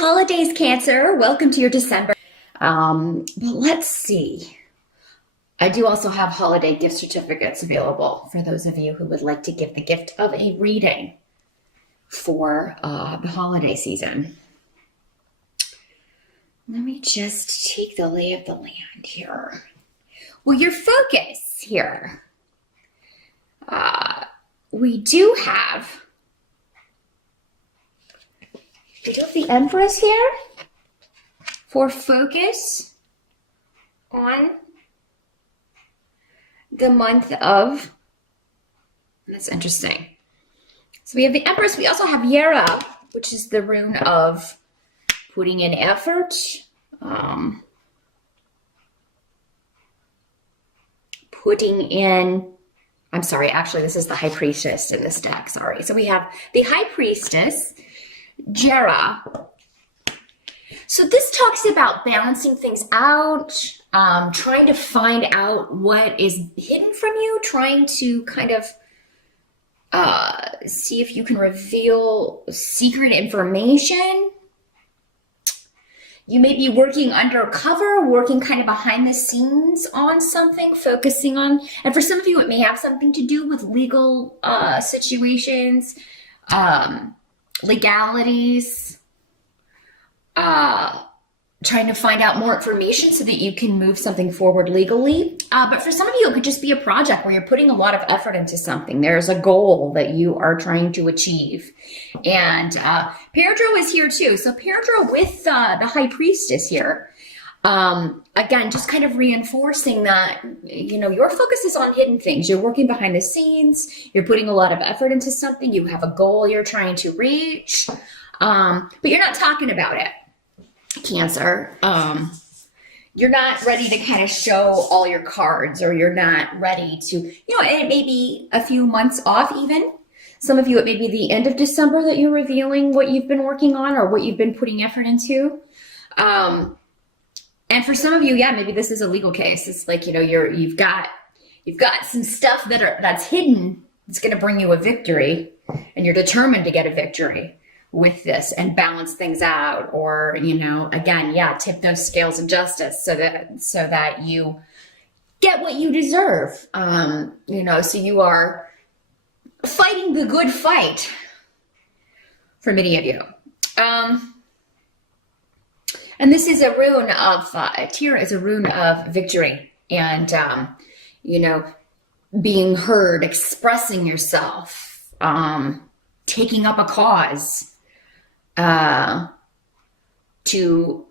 holidays, Cancer. Welcome to your December. But let's see. I do also have holiday gift certificates available for those of you who would like to give the gift of a reading for the holiday season. Let me just take the lay of the land here. Well, your focus here. We do have the Empress here for focus on the month of, that's interesting. So we have the Empress, we also have Yera, which is the rune of putting in effort, I'm sorry, actually this is the High Priestess in this deck, sorry. So we have the High Priestess, Jera. So this talks about balancing things out, trying to find out what is hidden from you, trying to kind of see if you can reveal secret information. You may be working undercover, working kind of behind the scenes on something, focusing on, and for some of you, it may have something to do with legal situations, legalities, trying to find out more information so that you can move something forward legally. But for some of you, it could just be a project where you're putting a lot of effort into something. There's a goal that you are trying to achieve. And Peridro is here too. So Peridro with the High Priestess here. Again, just kind of reinforcing that, you know, your focus is on hidden things. You're working behind the scenes. You're putting a lot of effort into something. You have a goal you're trying to reach. But you're not talking about it, Cancer. You're not ready to kind of show all your cards, or you're not ready to, you know, and it may be a few months off even. Some of you, it may be the end of December that you're revealing what you've been working on or what you've been putting effort into. And for some of you, yeah, maybe this is a legal case. It's like, you know, you've got some stuff that's hidden. It's going to bring you a victory, and you're determined to get a victory with this and balance things out, or, you know, again, yeah, tip those scales of justice so that you get what you deserve. You know, so you are fighting the good fight for many of you. And this is a rune of, Tira is a rune of victory and, you know, being heard, expressing yourself, taking up a cause, to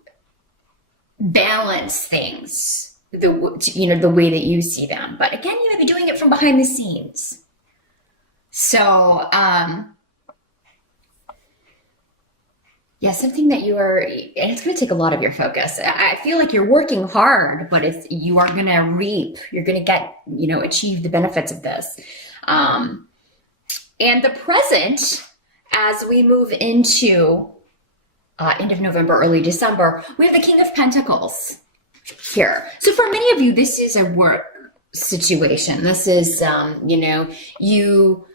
balance things, you know, the way that you see them. But again, you might be doing it from behind the scenes. So, yeah, something that you are, and it's going to take a lot of your focus. I feel like you're working hard, but you are going to reap, you're going to get, you know, achieve the benefits of this. And the present, as we move into end of November, early December, we have the King of Pentacles here. So for many of you, this is a work situation. This is, you know, you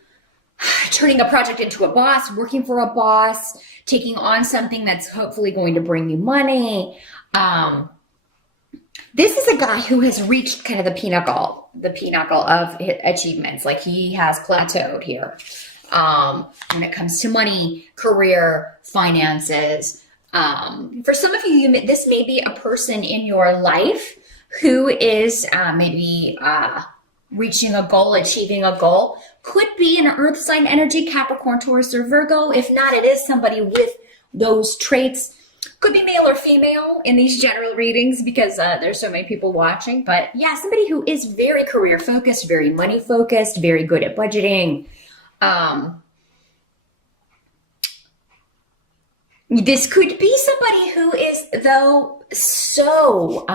turning a project into a boss, working for a boss, taking on something that's hopefully going to bring you money. This is a guy who has reached kind of the pinnacle of achievements. Like, he has plateaued here. When it comes to money, career, finances. For some of you, this may be a person in your life who is maybe reaching a goal, achieving a goal. Could be an earth sign energy, Capricorn, Taurus, or Virgo. If not, it is somebody with those traits. Could be male or female in these general readings because there's so many people watching. But yeah, somebody who is very career focused, very money focused, very good at budgeting. This could be somebody who is, though, so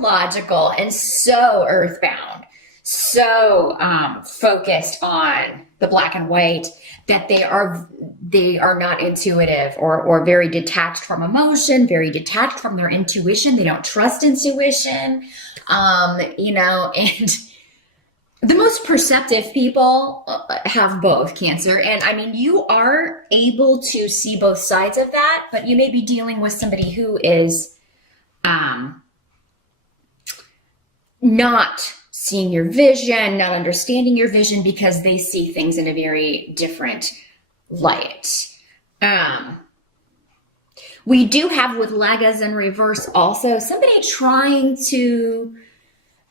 logical and so earthbound, so focused on the black and white, that they are not intuitive or very detached from emotion, very detached from their intuition. They don't trust intuition, you know, and The most perceptive people have both, Cancer. And I mean, you are able to see both sides of that, but you may be dealing with somebody who is not seeing your vision, not understanding your vision because they see things in a very different light. We do have with Legas in reverse also somebody trying to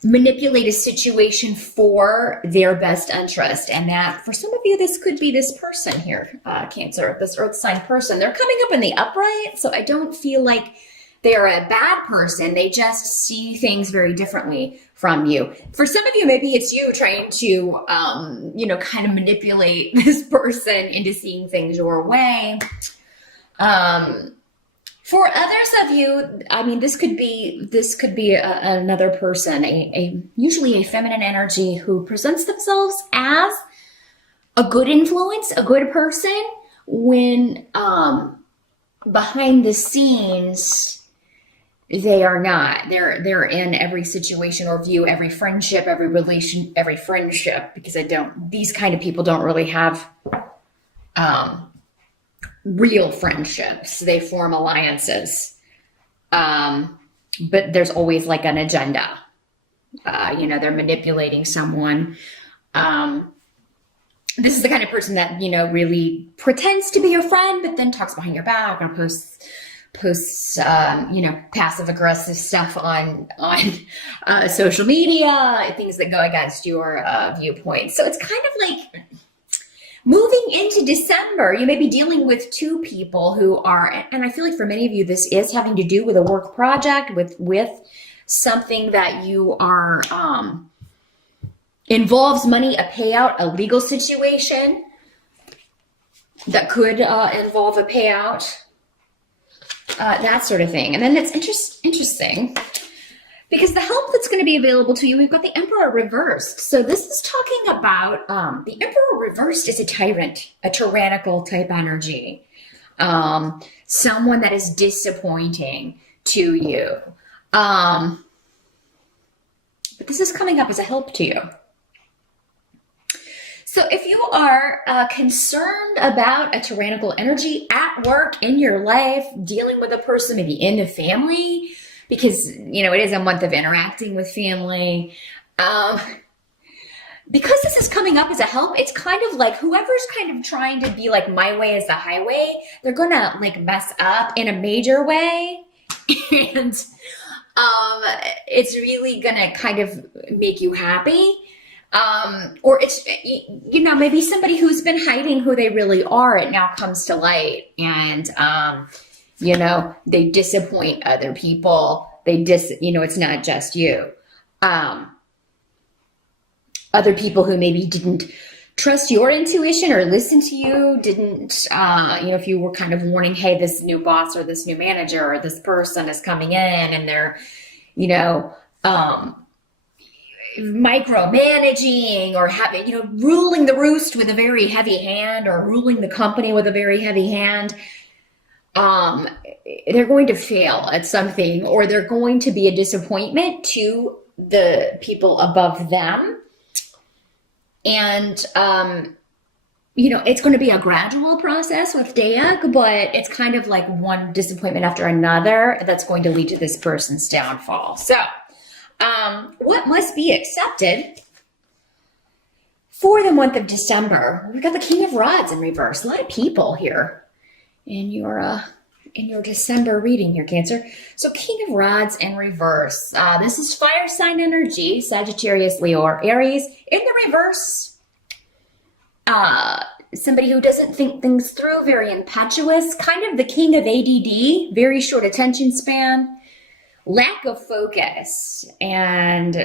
manipulate a situation for their best interest. And that for some of you, this could be this person here, Cancer, this earth sign person. They're coming up in the upright, so I don't feel like they're a bad person. They just see things very differently from you. For some of you, maybe it's you trying to, kind of manipulate this person into seeing things your way. For others of you, I mean, this could be another person, usually a feminine energy who presents themselves as a good influence, a good person, when behind the scenes they are not. They're in every situation or view every friendship, every relation, every friendship, because these kind of people don't really have real friendships. They form alliances. But there's always like an agenda. They're manipulating someone. This is the kind of person that, really pretends to be your friend, but then talks behind your back or posts passive aggressive stuff on social media, things that go against your viewpoints. So it's kind of like moving into December, you may be dealing with two people who are, and I feel like for many of you, this is having to do with a work project, with something that you are, involves money, a payout, a legal situation that could involve a payout, that sort of thing. And then it's interesting because the help that's going to be available to you, we've got the Emperor reversed. So this is talking about the Emperor reversed is a tyrant, a tyrannical type energy, someone that is disappointing to you. But this is coming up as a help to you. So if you are concerned about a tyrannical energy at work, in your life, dealing with a person, maybe in the family, because, it is a month of interacting with family. Because this is coming up as a help, it's kind of like whoever's kind of trying to be like, my way is the highway, they're going to like mess up in a major way. And it's really going to kind of make you happy. Or it's, maybe somebody who's been hiding who they really are, it now comes to light, and, they disappoint other people. It's not just you. Other people who maybe didn't trust your intuition or listen to you, didn't, if you were kind of warning, hey, this new boss or this new manager or this person is coming in and they're, micromanaging or having, ruling the roost with a very heavy hand or ruling the company with a very heavy hand, they're going to fail at something, or they're going to be a disappointment to the people above them. And, it's going to be a gradual process with Dayak, but it's kind of like one disappointment after another that's going to lead to this person's downfall. So, what must be accepted for the month of December? We've got the King of Rods in reverse. A lot of people here in your December reading here, Cancer. So King of Rods in reverse. This is fire sign energy, Sagittarius, Leo, or Aries. In the reverse, somebody who doesn't think things through, very impetuous, kind of the king of ADD, very short attention span, lack of focus, and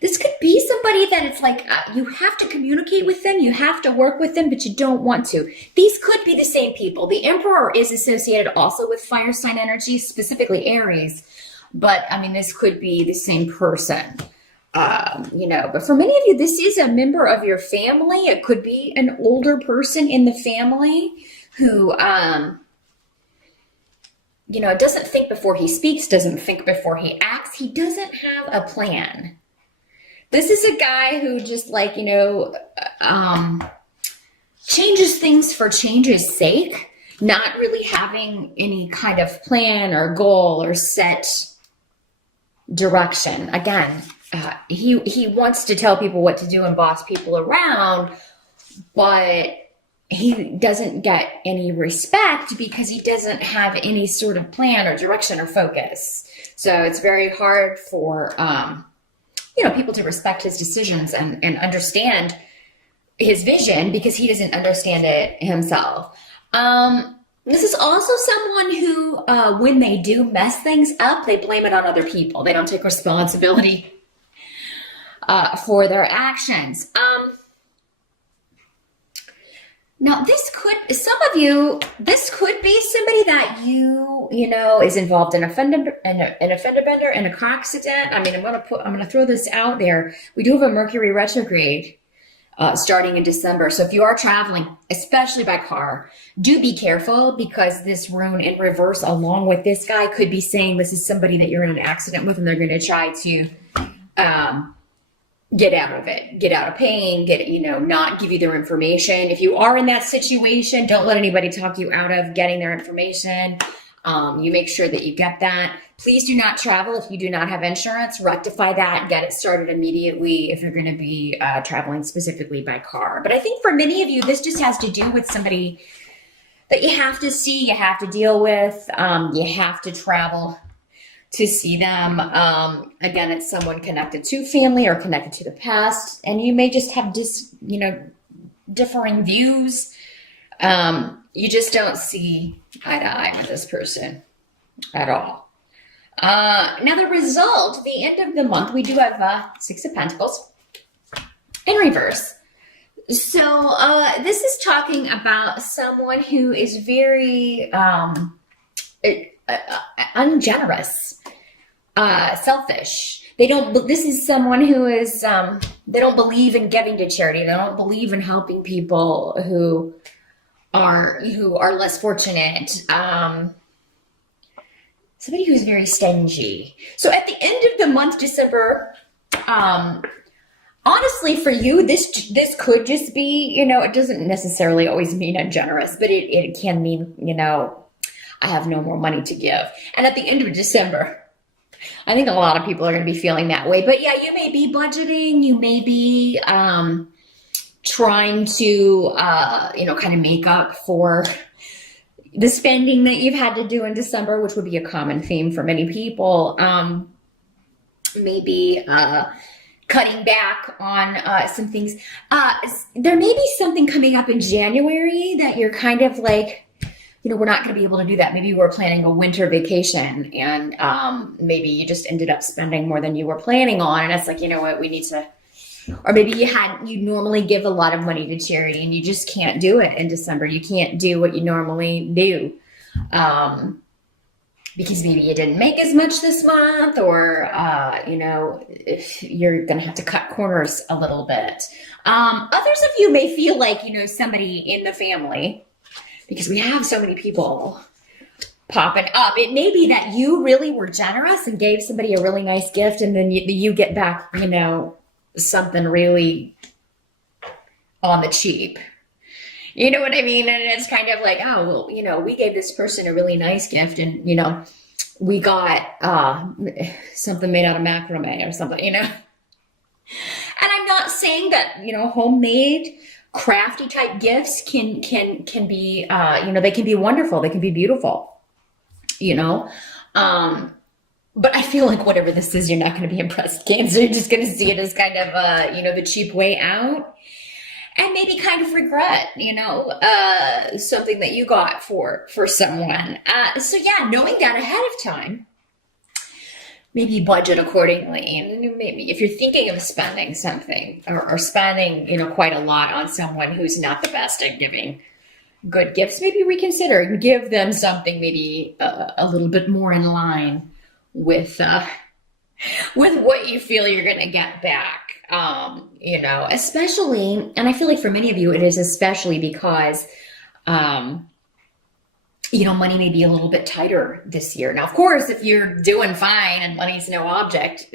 this could be somebody that it's like you have to communicate with them, you have to work with them, but you don't want to. These could be the same people. The Emperor is associated also with fire sign energy, specifically Aries, but I mean, this could be the same person. But for many of you, this is a member of your family. It could be an older person in the family who, doesn't think before he speaks, doesn't think before he acts. He doesn't have a plan. This is a guy who just changes things for change's sake, not really having any kind of plan or goal or set direction. Again, he wants to tell people what to do and boss people around, but he doesn't get any respect because he doesn't have any sort of plan or direction or focus. So it's very hard for people to respect his decisions and understand his vision because he doesn't understand it himself. This is also someone who, when they do mess things up, they blame it on other people. They don't take responsibility for their actions. Now, this could be somebody that is involved in a fender bender and a car accident. I mean, I'm gonna throw this out there. We do have a Mercury retrograde starting in December. So if you are traveling, especially by car, do be careful because this rune in reverse, along with this guy, could be saying this is somebody that you're in an accident with and they're going to try to get out of it, get out of pain, not give you their information. If you are in that situation, don't let anybody talk you out of getting their information. You make sure that you get that. Please do not travel if you do not have insurance. Rectify that and get it started immediately if you're going to be traveling specifically by car. But I think for many of you, this just has to do with somebody that you have to see, you have to deal with, you have to travel to see them. Again, it's someone connected to family or connected to the past, and you may just have differing views. You just don't see eye to eye with this person at all. Now the result, the end of the month, we do have Six of Pentacles in reverse. So this is talking about someone who is very ungenerous, selfish. This is someone who is, they don't believe in giving to charity. They don't believe in helping people who are less fortunate. Somebody who's very stingy. So at the end of the month, December, honestly, for you, this could just be, it doesn't necessarily always mean ungenerous, but it can mean, I have no more money to give. And at the end of December, I think a lot of people are going to be feeling that way. But yeah, you may be budgeting, you may be trying to, kind of make up for the spending that you've had to do in December, which would be a common theme for many people. Maybe cutting back on some things. There may be something coming up in January that you're kind of like, we're not going to be able to do that. Maybe you were planning a winter vacation and maybe you just ended up spending more than you were planning on. And it's like, what, we need to, or maybe you normally give a lot of money to charity and you just can't do it in December. You can't do what you normally do because maybe you didn't make as much this month or, if you're going to have to cut corners a little bit. Others of you may feel like, somebody in the family, because we have so many people popping up. It may be that you really were generous and gave somebody a really nice gift and then you get back, something really on the cheap. You know what I mean? And it's kind of like, oh, well, we gave this person a really nice gift and, we got something made out of macrame or something, And I'm not saying that, homemade, crafty type gifts can be, they can be wonderful. They can be beautiful, but I feel like whatever this is, you're not going to be impressed, Cancer. You're just going to see it as kind of, the cheap way out and maybe kind of regret, something that you got for someone. So yeah, knowing that ahead of time, maybe budget accordingly. And maybe if you're thinking of spending something or spending, quite a lot on someone who's not the best at giving good gifts, maybe reconsider and give them something maybe a little bit more in line with what you feel you're going to get back, especially, and I feel like for many of you, it is especially because, money may be a little bit tighter this year. Now, of course, if you're doing fine and money's no object,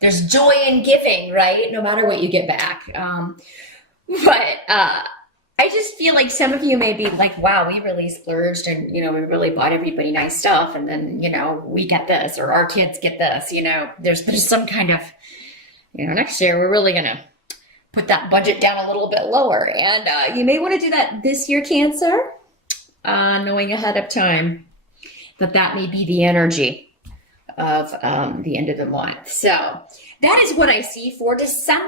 there's joy in giving, right? No matter what you get back. But I just feel like some of you may be like, wow, we really splurged and, we really bought everybody nice stuff. And then, we get this, or our kids get this, there's some kind of, next year we're really going to put that budget down a little bit lower. And you may want to do that this year, Cancer, knowing ahead of time that may be the energy of the end of the month. So that is what I see for December.